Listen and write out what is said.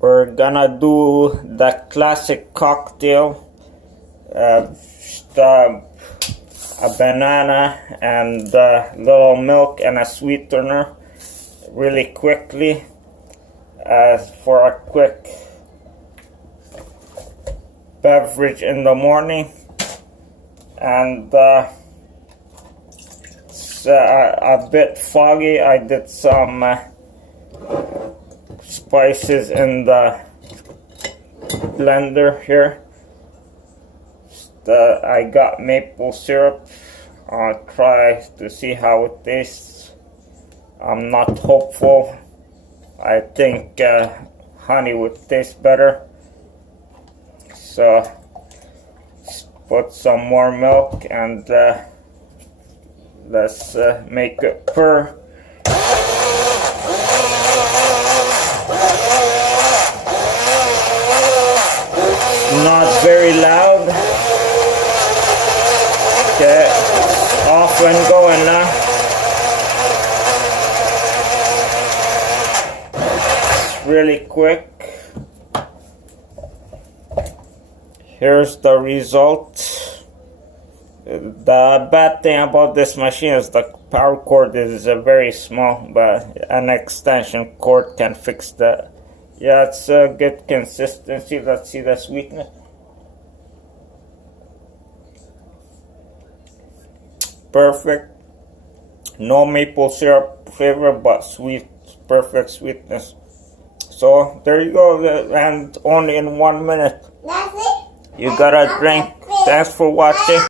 We're gonna do the classic cocktail. Just a banana and a little milk and a sweetener really quickly for a quick beverage in the morning. And it's a bit foggy. I did some spices in the blender here. I got maple syrup. I'll try to see how it tastes. I'm not hopeful. I think honey would taste better. So put some more milk and let's make it purr. Not very loud. Okay, off and going now. It's really quick. Here's the result. The bad thing about this machine is the power cord is very small, but an extension cord can fix that. Yeah, it's a good consistency. Let's see the sweetness. Perfect. No maple syrup flavor, but sweet. Perfect sweetness. So there you go, and only in 1 minute. That's it. You got a drink. Thanks for watching.